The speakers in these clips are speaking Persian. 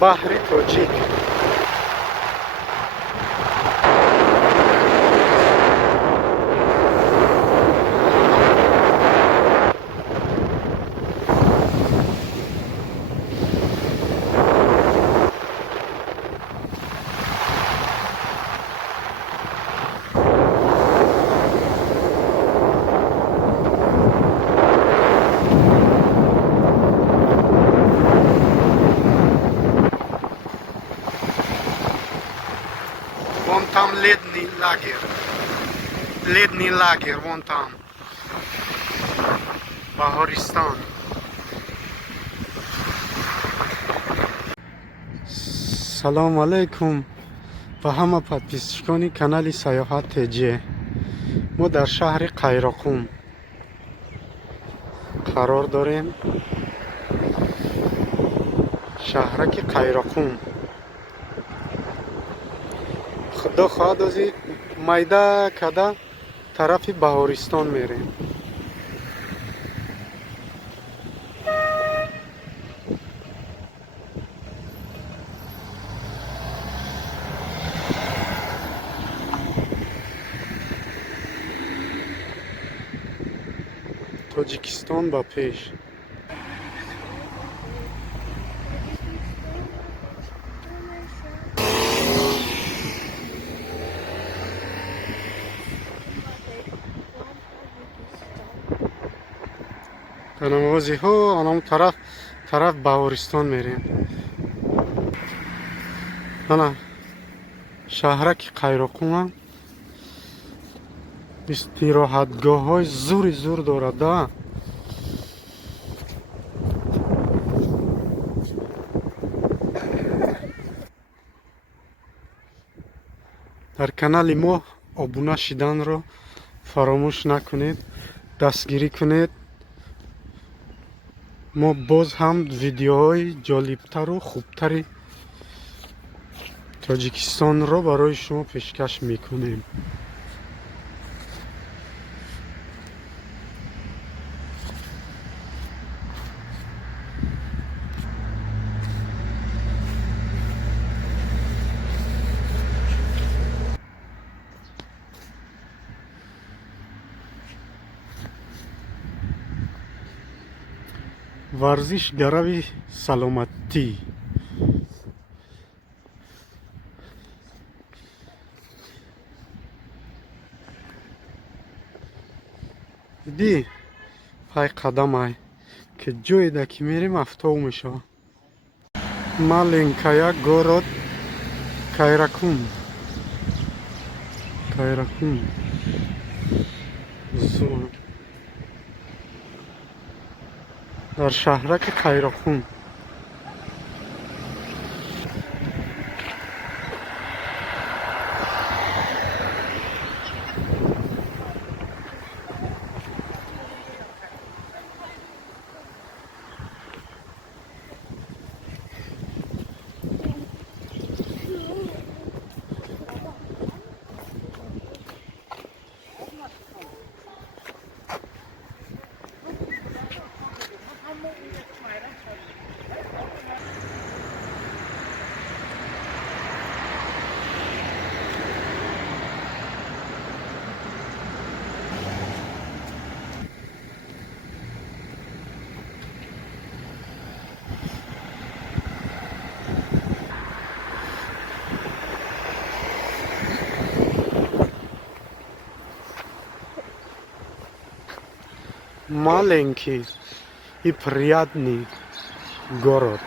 بحر تاجیک. Вон там ледний лагерь. Ледний лагерь, вон там. Баҳористон. салому алайкум ба ҳама подписчикони канали саёҳат ТЖ. мо дар шаҳри Қайроқум қарор дорем. шаҳраки Қайроқум. худо хоҳад озид майда када тарафи Баҳористон мерем. Таҷикистон ба пеш. در نمازی ها آنام طرف بهارستان میریم. انا شهرک قیراقوم هم استراحتگاه های زور دارد. در کانال ما ابونه شدن رو فراموش نکنید. دستگیری کنید. ما باز هم ویدیوهای جالبتر و خوبتری تاجیکستان رو برای شما پیشکش میکنیم. ورزش گروی سلامتی. دی پای قدم های که جوی دا که میریم افتاو میشه. маленькая город Қайроқум. Қайроқум. در شهرک قیراقوم. Маленький и приятный город.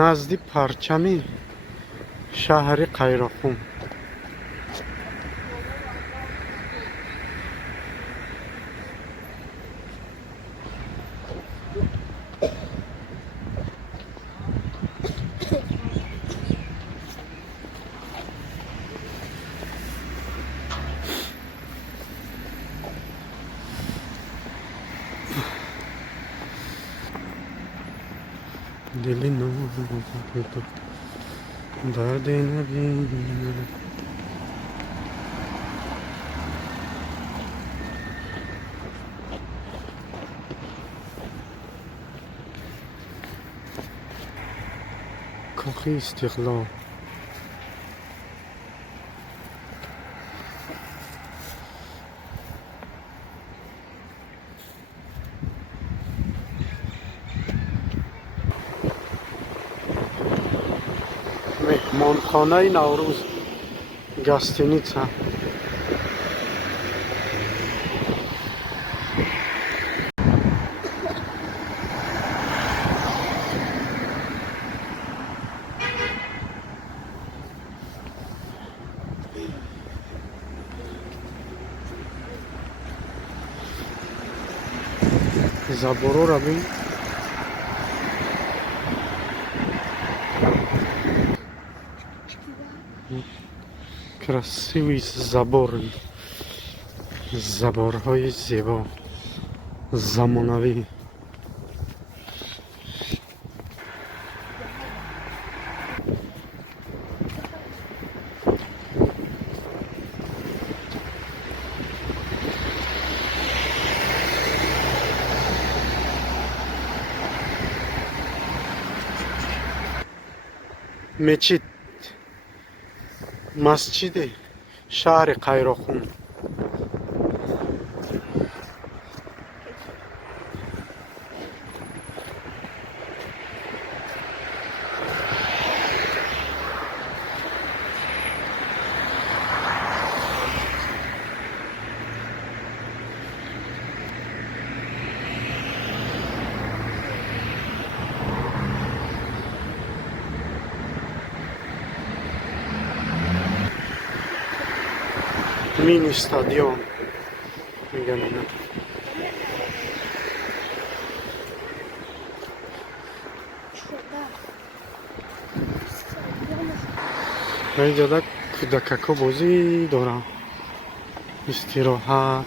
назди парчами шаҳри Қайроқум. دلی نازک تو درد نبینم. کاخی استقلال مهمانخانه نوروز گاستینیتسا забору ра бин. красивый забор, заборҳои зебо замонавӣ. мечит масҷиди шаҳри қайроқум. мини стадион меган ина. инҷода кӯдакако бозӣ дорам, истироҳат.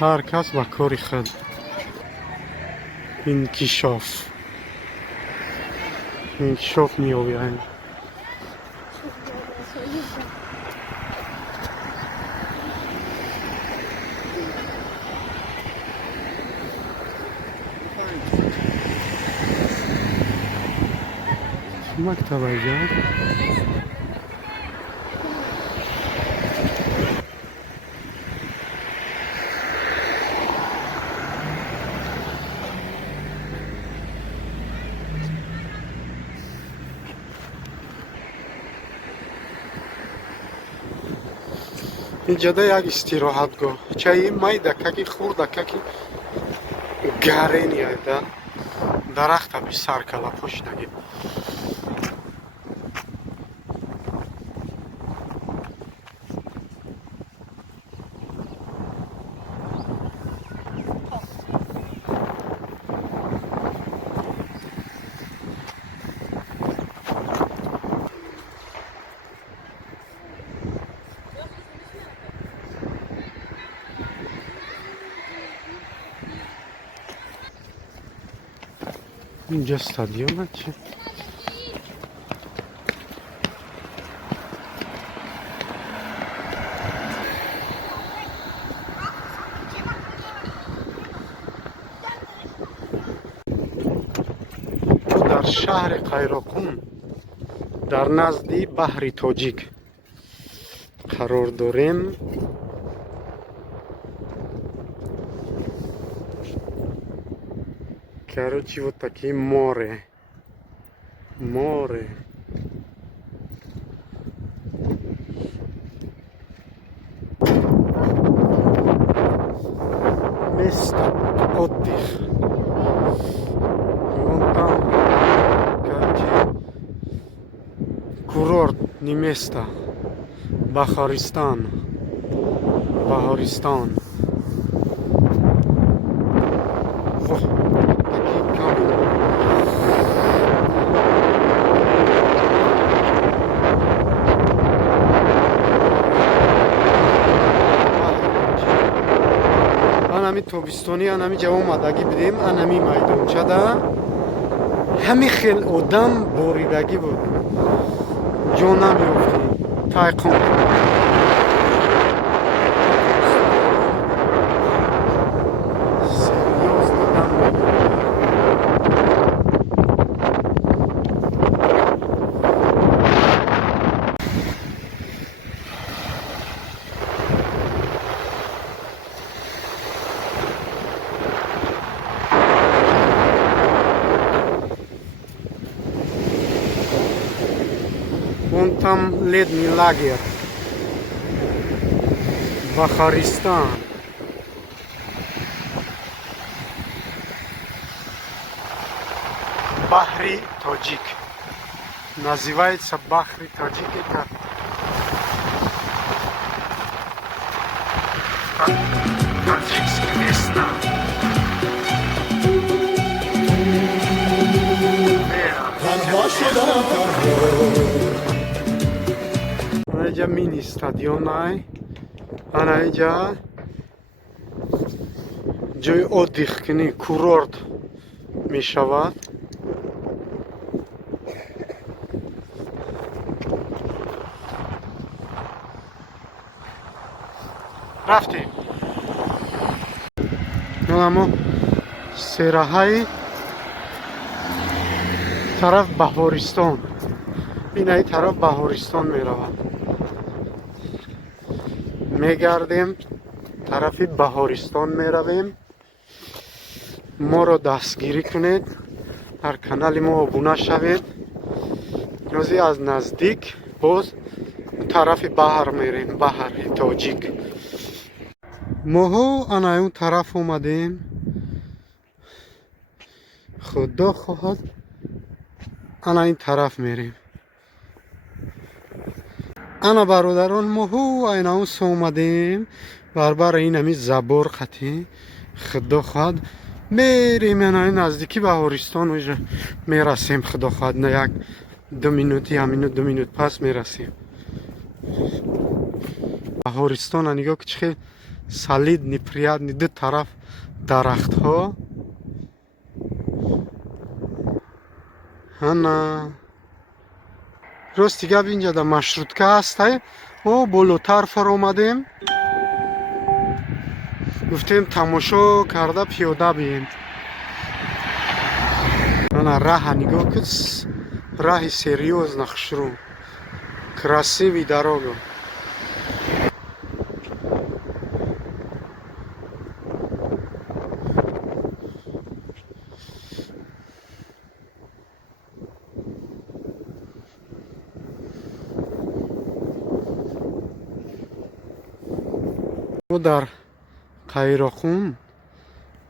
ҳар кас ба кори худ. инкишоф меёбем. мактабаҷа инҷода як истироҳатгоҳ. чаи май дакаки хурд дакаки гарен яда дарахта би сар кала пошдаги. اینجا استادیوم چه؟ در شهر قیروقوم در نزدی بحر تاجیک قرار داریم. Короче, вот такие море. Место отдых. Вон там, короче, курортное место. Баҳористон. ҳами тобистони анами ҷаво омадагӣ будем, анами майдончада ҳами хел одам боридагӣ буд. ҷо намеёфтем. тайқон вон там летний лагерь Баҳористон. Баҳри Тоҷик. Называется Баҳри Тоҷик. Это Таджикистан. Анаиҷа мини стадион ай. Анаиҷа ҷои отдихкунӣ курорт мешавад. рафтем. амо сераҳаи тараф Баҳористон. инаи тараф Баҳористон меравад. мегардем тарафи Баҳористон меравем. моро дастгирӣ кунед. дар канали мо обуна шавед. ҳозир аз наздик боз тарафи баҳр мерем. баҳри Тоҷик. моҳо анаи он тараф омадем. худо хоҳад ана ин тараф мерем. ана бародарон моҳо айна он со омадем. барбара ин ами забор қатӣ. худо хоҳад мерем анаи наздики Баҳористон уҷа мерасем. худо хоҳад на як 2 минути ҳамину 2 минут пас мерасем. Баҳористон нигоҳ ки чӣ хел солидни приятни ду тараф дарахтҳо. ана рости гап инҷа да маршрутка ҳастай. о болотар фаромадем. гуфтем тамошо карда пиёда бием. ана раҳа нигоҳ ки раҳи серьёзно хушрӯ. красивый дорога. дар Қайроқум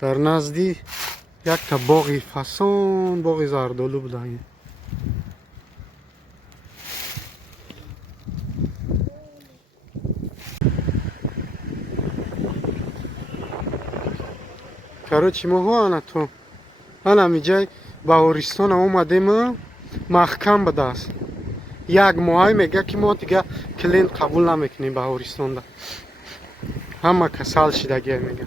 дар назди якта боғи фасон, боғи зардолу будаем. короче моҳо ана то ана миҷай Баҳористон омадем маҳкам будааст. як моҳай мега ки мо дига клиент қабул намекунем Баҳористонда. ҳама касал шидагия мега.